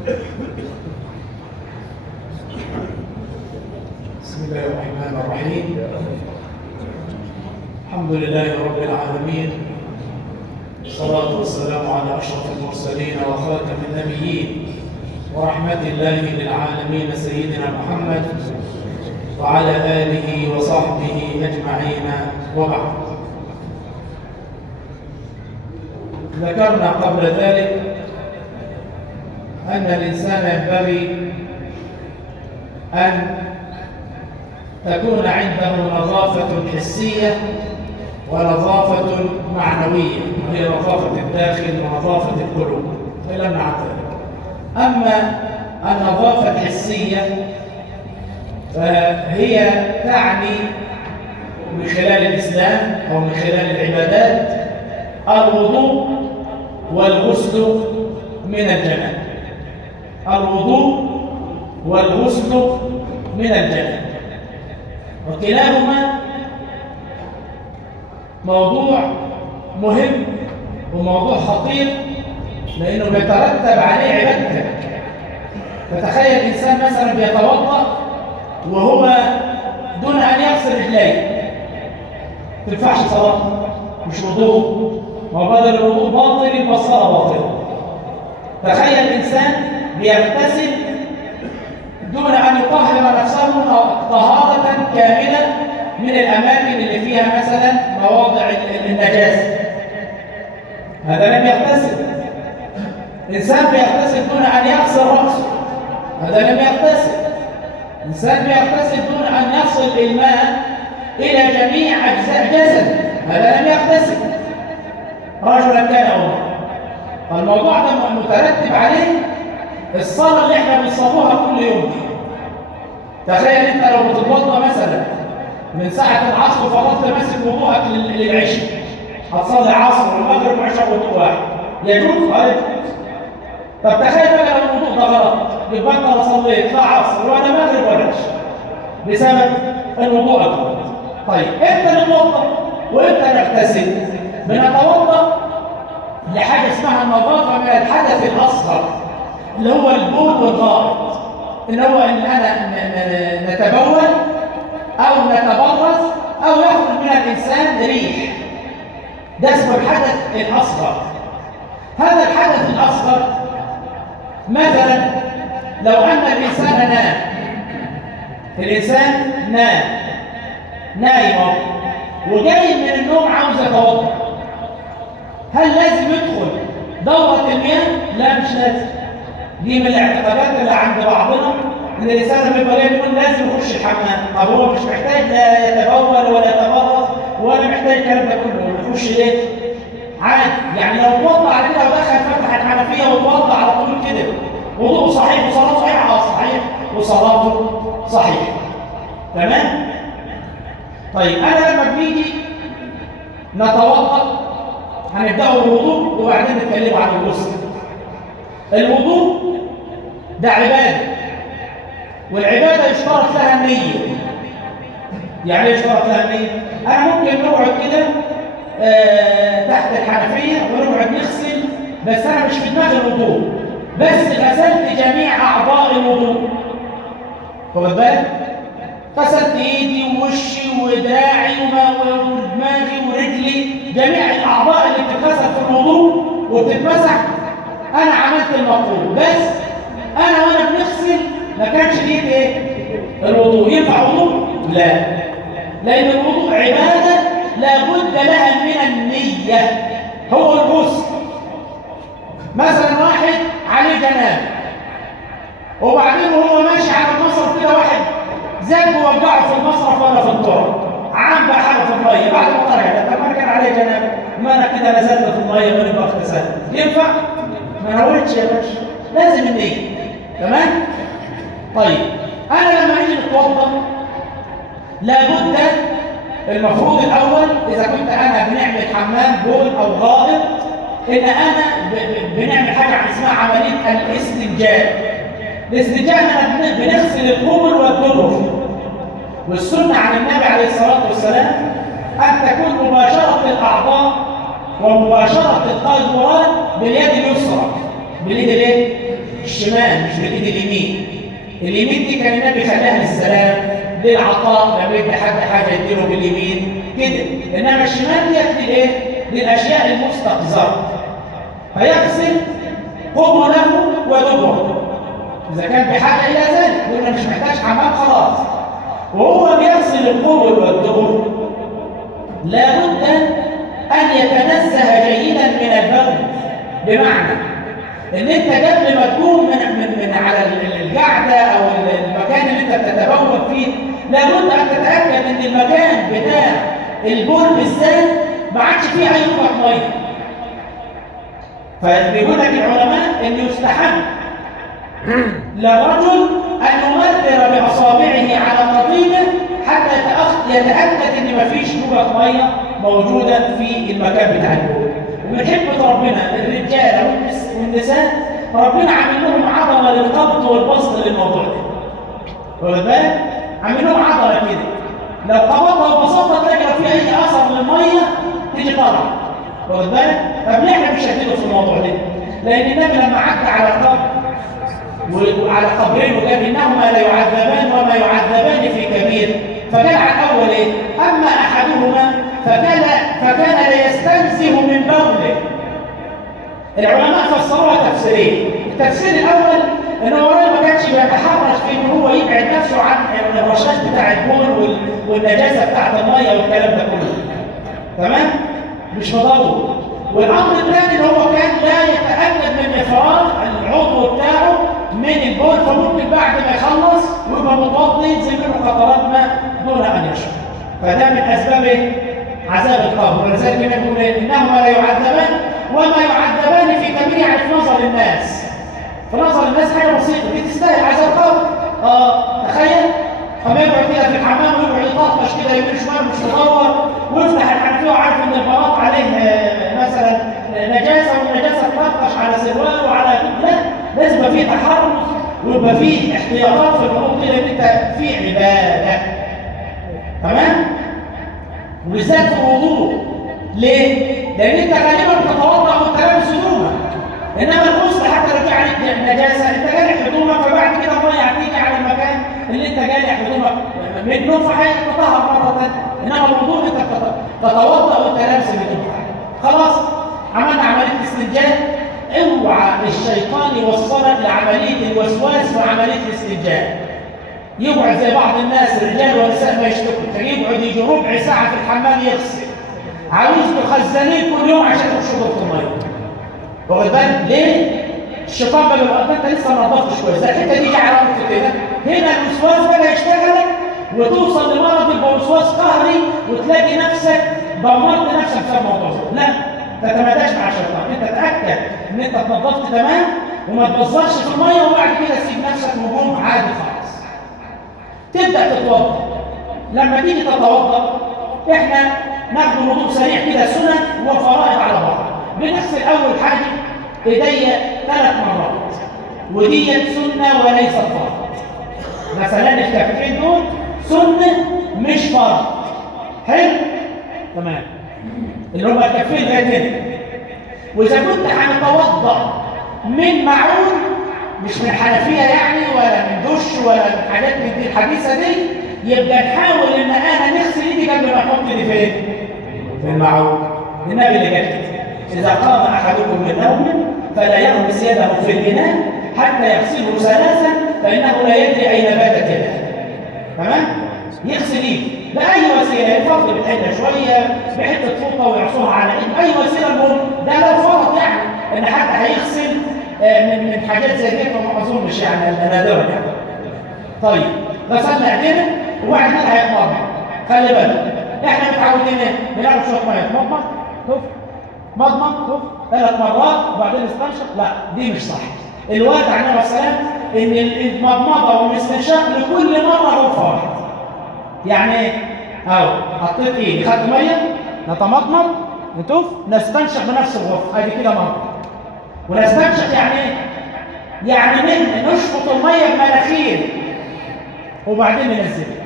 بسم الله الرحمن الرحيم. الحمد لله رب العالمين، والصلاة والسلام على أشرف المرسلين وخاتم النبيين ورحمة الله للعالمين سيدنا محمد وعلى آله وصحبه أجمعين، وبعد. ذكرنا قبل ذلك أن الإنسان ينبغي أن تكون عنده نظافة حسية ونظافة معنوية، وهي نظافة الداخل ونظافة القلوب، فلم نعترف. أما النظافة الحسية فهي تعني من خلال الإسلام أو من خلال العبادات الوضوء والغسل من الجنابة. الوضوء والغسل من الجنابة، وكلاهما موضوع مهم وموضوع خطير، لأنه بيترتب عليه عبادتك. فتخيل الإنسان مثلا بيتوضأ وهو دون أن يغسل رجليه، ما تنفعش صلاة، مش وضوء، وبدل الوضوء باطل يبقى الصلاة باطلة. تخيل الإنسان بيغتسل دون أن يطهر نفسه طهارة كاملة من الأماكن اللي فيها مثلا مواضع النجاسة، هذا لم يغتسل. إنسان بيغتسل دون أن يغسل رأسه، هذا لم يغتسل. إنسان بيغتسل دون أن يصل الماء إلى جميع أجزاء جسده، هذا لم يغتسل رجلا كان أو امرأة. فالموضوع ده مترتب عليه الصلاة اللي احنا بنصلوها كل يوم دي. تخيل انت لو بتتوضا مثلا من ساعة العصر وفضلت ماسك وضوءك للعشاء، هتصلي عصر والمغرب وعشاء وضوء واحد، يجوز؟ اه يجوز. طب تخيل بقى لو الوضوء ده غلط، يبقى انت لا صليت لا عصر ولا مغرب ولا عشاء بسبب الوضوء الغلط. طيب امتى نتوضا وامتى نغتسل؟ بنتوضا لحاجه اسمها النظافه من الحدث الاصغر اللي هو البول والغائط، اللي هو ان انا نتبول او نتبرز او يخرج من الانسان ريح، ده اسمه الحدث الاصغر. هذا الحدث الاصغر مثلا لو ان الانسان نايم وجاي من النوم عاوز يتوضا، هل لازم يدخل دورة المياه؟ لا، مش لازم. دي من الاعتقادات اللي عند بعضنا ان الانسان لما يبقى جاي يقول لازم يخش الحمام. طب هو مش محتاج لا يتبول ولا يتبرز ولا محتاج الكلام ده كله، يخش ليه؟ عادي. يعني لو اتوضا على كده ودخل فتح الحنفيه واتوضا على طول كده، وضوءه صحيح وصلاته صحيحه؟ صحيح وصلاته صحيحه. تمام؟ طيب انا لما بنيجي نتوضا هنبدأ الوضوء وبعدين نتكلم عن الغسل. الوضوء ده عبادة، والعبادة يشترط لها النية. يعني ايه يشترط لها النية؟ أنا ممكن نقعد كده تحت الحنفية ونقعد نغسل، بس أنا مش في دماغي الوضوء، بس غسلت جميع أعضاء الوضوء. واخد بالك؟ غسلت ايدي ووشي ودراعي ودماغي ورجلي، جميع الاعضاء اللي بتتغسل في الوضوء وبتتمسح، انا عملت المطلوب. بس انا وانا بنغسل ما كانش نية ايه؟ الوضوء. ينفع وضوء؟ لا، لان الوضوء عباده لابد لها من النيه. هو الغسل مثلا واحد عليه جنابه وبعدين وهو ماشي على المصرف كده واحد زاد ووجعه في المصرف ولا في التراب، عام بقى حاجه في الميه بعد ما طلع، طب ما كان عليه جنابه، ما انا كده نزلت في الميه وانا بقى اغتسلت، ينفع؟ ما نويتش يا باشا، لازم النيه. تمام؟ طيب انا لما نيجي نتوضا لابد المفروض الاول اذا كنت انا بنعمل حمام بول او غائط ان انا بنعمل حاجه اسمها عمليه الاستنجاء. الاستنجاء اننا بنغسل القبل والدبر، والسنه عن النبي عليه الصلاه والسلام ان تكون مباشره الاعضاء ومباشره القاذورات باليد اليسرى، بالايد الايه؟ الشمال مش بالايد اليمين. اليمين دي كان النبي خلاها للسلام، للعطاء، لما يدي حد حاجه يديله باليمين كده. انما الشمال ديت للايه؟ للاشياء المستقذره. فيغسل قبله ودبره اذا كان بحاجه الى ذلك، قلنا مش محتاج حمام خلاص. وهو بيغسل القبل والدبر لابد ان يتنزه جيدا من البول، بمعنى ان انت قبل ما تقوم من على القعده او المكان اللي انت بتتبول فيه لابد ان تتاكد ان المكان بتاع البول بالذات ما عادش فيه اي نقط ميه. فبيقول لك العلماء ان يستحب للرجل ان يمرر باصابعه على قطيبه حتى يتاكد ان ما فيش نقط ميه موجوده في المكان بتاع البول. ومن حكمه ربنا الرجال والنساء ربنا عامل لهم عضله للقبض والبسط للموضوع ده. واخد بالك؟ عامل لهم عضله كده لو قبضها وبسطها تلاقي لو في اي اثر للميه تيجي طالعه. واخد بالك؟ طب ليه احنا مش شايفينه في الموضوع ده؟ لان النبي لما عدى على القبر وعلى قبرين وقال انهما لا يعذبان وما يعذبان في كبير، فقال عن اول ايه؟ اما احدهما فكان لا يستنزه من بوله. العلماء فسروها تفسيرين. التفسير الاول ان هو ما كانش بيتحرش في ان هو يبعد نفسه عن الرشاش بتاع البول والنجاسه بتاعت الميه والكلام ده كله. تمام؟ مش مضر. والامر الثاني ان هو كان لا يتاكد من افراغ العضو بتاعه من البول، فممكن بعد ما يخلص ويبقى متوضي ينزل منه قطرات ماء دون ان يشرب. فده من اسباب عذاب القبر. ولذلك بنقول انهما لا يعذبان وما يعذبان في كبير، يعني في نظر الناس. في نظر الناس حاجه بسيطه دي تستاهل عذاب قبر. تخيل فما يقعد كده في الحمام ويقعد يطرطش كده يمين شمال مش مدور، ويفتح الحنفيه وعارف ان البلاط عليه مثلا نجاسه، والنجاسه تطرطش على سروال وعلى لا، لازم يبقى فيه تحرك ويبقى فيه احتياطات في الامور دي، لان انت في عباده. تمام؟ وبالذات في الوضوء. ليه؟ لان انت غالبا بتتوضا وانت لابس هدومك، انما الغسل حتى لو في عليك نجاسه انت جارح هدومك، فبعد كده الميه هتيجي على المكان اللي انت جارح هدومك منه فهيتطهر مره ثانيه. انما الوضوء انت تتوضا وانت لابس هدومك. خلاص عملنا عمليه الاستنجاء. اوعى الشيطان يوصلك لعمليه الوسواس في عمليه الاستنجاء. يقعد زي بعض الناس رجال ونساء ما يشتكوا، يقعد يجي ربع ساعه في الحمام يغسل، عاوز تخزنين كل يوم عشان تشرب الميه. واخد بالك ليه؟ الشيطان بقى يبقى انت لسه ما نضفتش كويس، الحته دي على نقطه كده، هنا الوسواس بقى يشتغلك وتوصل لمرض يبقى وسواس قهري وتلاقي نفسك دمرت نفسك بسبب الموضوع ده. لا، تتماداش مع الشيطان، انت تاكد ان انت اتنضفت تمام وما تبصرش في الميه، وبعد كده سيب نفسك نجوم عادي خالص. تبدا تتوضا. لما تيجي تتوضا احنا ناخد موضوع سريع كده سنن وفرائض على بعض. بنغسل اول حاجه ايديا 3 مرات، ودي سنه وليست فرض. مثلا الكفين دول سنه مش فرض. حلو؟ تمام. اللي هم الكفين لغايه هنا. واذا كنت هنتوضا من معون مش من حنفيه يعني ولا من دش ولا من حاجات من دي الحديثه دي، يبقى نحاول ان انا نغسل ايدي قبل ما احط ايدي فين؟ في المعون. النبي اللي قال كده اذا قام احدكم من نوم فلا يغمس يده في الاناء حتى يغسله 3 فانه لا يدري اين باتت يده. تمام؟ يغسل ايده باي وسيله، يفضل بالحله شويه بحته فوطه ويعصوها على ايده، اي وسيله. المهم ده لو فرض يعني ان حد هيغسل من حاجات زي دي فما اظنش يعني نادرا يعني. طيب غسلنا ايدينا وبعد كده هيتمضمض. خلي بالك احنا متعودين بنعمل شويه ميه تمضمض تف مضمض تف 3 مرات وبعدين استنشق. لا، دي مش صح. الوارد عن النبي صلى الله عليه وسلم ان المضمضه والاستنشاق لكل مره غرفه واحده. يعني ايه؟ اهو حطيت ايدي خدت ميه نتمضمض نتف نستنشق بنفس الغرفه، ادي كده مره. ونستنشق يعني ايه؟ يعني نشفط الميه بمناخير وبعدين ننزلها.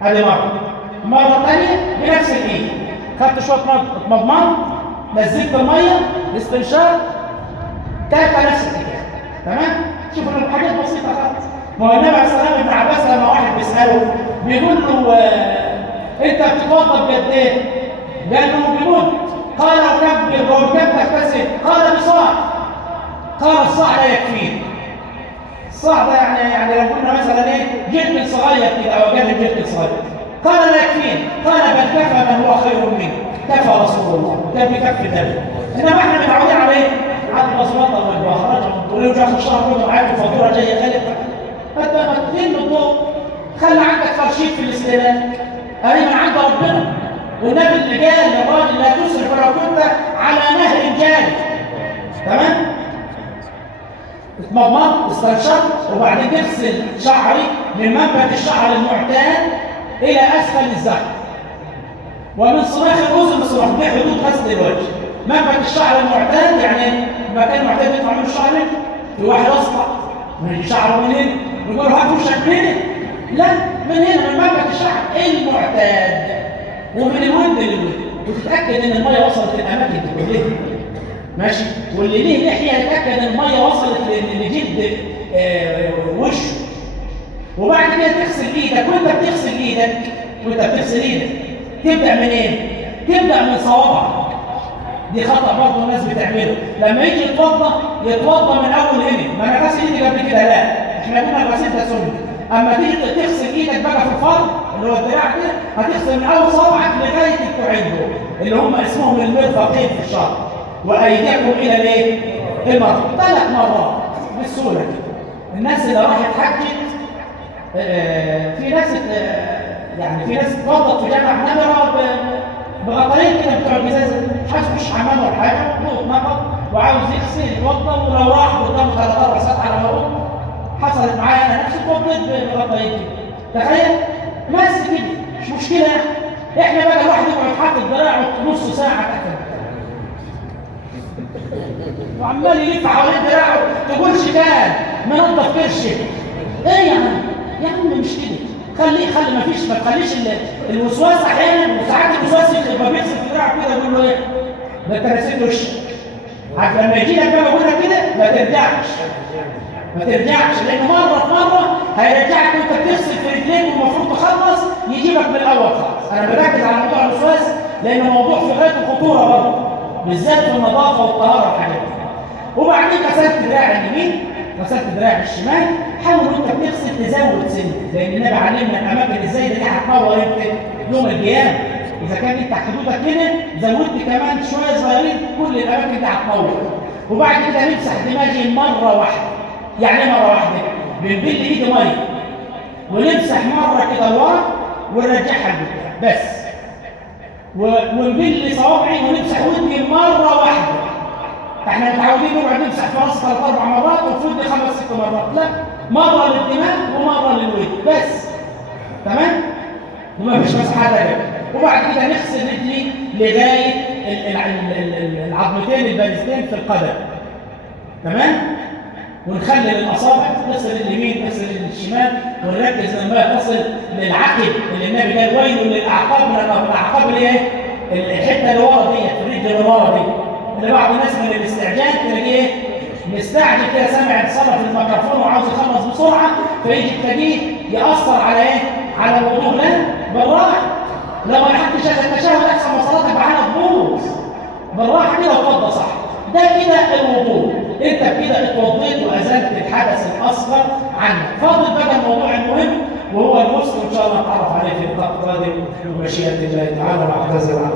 هذه مرة ثانية بنفس الايد، خدت شوية مضمض نزلت المية الاستنشاق الثالثه نفس الحكايه. تمام؟ شوفوا حاجات بسيطه خالص. ما هو النبي عليه الصلاه والسلام ابن عباس لما واحد بيساله بيقول له انت بتتوضا بقد ايه؟ قال له بمد. قال كبر وبكم تغتسل؟ قال بصاع. قال الصاع لا يكفيك. الصاع ده يعني لو قلنا مثلا ايه جلد صغير كده او جانب جلد صغير. قال لا يكفيني. قال بل كفى من هو خير منه. كفى رسول الله. ده بكفي ذلك. انما احنا متعودين على ايه؟ على البصمات والبهارات والطريق وجهه الشهر كله معاك وفاتوره جايه غاليه. ما تلم الضوء. خلي عندك فرشيد في الاستهلاك. هذه من عند ربنا. والنبي اللي قال للراجل لا تسرف ولو كنت على نهر جاري. تمام؟ اتمضمض استنشقت وبعدين تغسل شعري من منبت الشعر المعتاد الى اسفل الذقن ومن صراخ الاذن لصراخ دي حدود غسل الوجه. منبت الشعر المعتاد يعني المكان المعتاد يطلع منه الشعر في واحد اصلع من شعره من هنا نقول هات وشك من هنا. لا، من هنا من منبت الشعر المعتاد ومن الود للود وتتاكد ان الميه وصلت للاماكن دي كلها. ماشي؟ واللي ليه لحيه يتاكد ان الميه وصلت لجلد وشه. وبعد كده تغسل ايدك. وانت بتغسل ايدك تبدا منين؟ تبدا من صوابعك. دي خطا برضه الناس بتعمله. لما يجي يتوضا من اول هنا. ما انا غاسل ايدي قبل كده. لا، احنا قلنا الغسيل ده سنه. اما تيجي تغسل ايدك بقى في الفرد اللي هو الدراع كده هتغسل من اول صوابعك لغايه الكوعين دول اللي هم اسمهم المرفقين في الشعر. وايديكم الى الايه؟ المرفق. 3 مرات بالسهوله كده. الناس اللي راحت حجت في ناس في ناس اتوضت في جامع نمره بغطرين كده بتوع الجزازه مش حمام ولا حاجه نقط وعاوز يغسل يتوضا ولو راح قدامه 3-4 ساعات على ما يروح. حصلت معايا انا نفسي اتوضيت بغطرين كده. تخيل بس كده مش مشكله. احنا بقى الواحد يقعد حاطط دراعه نص ساعه تحت وعمال يلف حوالين دراعه تقولش كان منظف كرشه. ايه يا عم مش كده. خلي ما تخليش الوسواس احيانا وساعات الوسواس يبقى بيغسل في دراعه كده يقول له ايه؟ ده انت نسيت وشك. لما يجي لك بقى يقول لك كده ما ترجعش لان مره هيرجعك وانت بتغسل في رجليك والمفروض تخلص يجيبك من الاول خالص. انا بركز على موضوع الوسواس لانه موضوع في غايه الخطوره برضه بالذات في النظافه والطهاره والحاجات دي. وبعدين غسلت دراع اليمين غسلت دراع الشمال. حاول وانت بتغسل تزود سنه لان النبي علمنا الاماكن الزايده دي هتنور امتى؟ يوم القيامه. اذا كان انت حدودك هنا زودت كمان شويه صغيرين كل الاماكن دي هتنور. وبعد كده نمسح دماغي مره واحده. يعني مره واحده بنبل ايدي ميه ونمسح مره كده لورا ونرجعها لقدام بس. ونبل صوابعي ونمسح ودني مره واحده. احنا متعودين نقعد نمسح في راسي 3-4 مرات وفي ودني 5-6 مرات. لا، مره للدماغ ومره للودن بس. تمام؟ وما فيش مسحه تانيه. وبعد كده نغسل رجلي لغايه العظمتين البارزتين في القدم. تمام؟ ونخلي الاصابع نغسل اليمين نغسل الشمال ونركز ان الماء تصل للعقب اللي النبي قال ويل للاعقاب من الاعقاب اللي هي الحته اللي ورا دي الرجل اللي ورا دي اللي بعض الناس من الاستعجال تلاقيه مستعجل كده سامع اتصرف الميكروفون وعاوز يخلص بسرعه فيجي تلاقيه ياثر على ايه؟ على الوضوء. لا، بالراحه. لما حد شغل التشهد احسن ما صلاتك معانا تبوظ. بالراحه كده وتوضى صح. ده كده الوضوء. انت كده اتوضيت وازلت الحدث الاصغر عنك. فاضل بقى الموضوع المهم وهو الغسل ان شاء الله نتعرف عليه في اللقاء القادم بمشيئه الله تعالى. واعتذر عن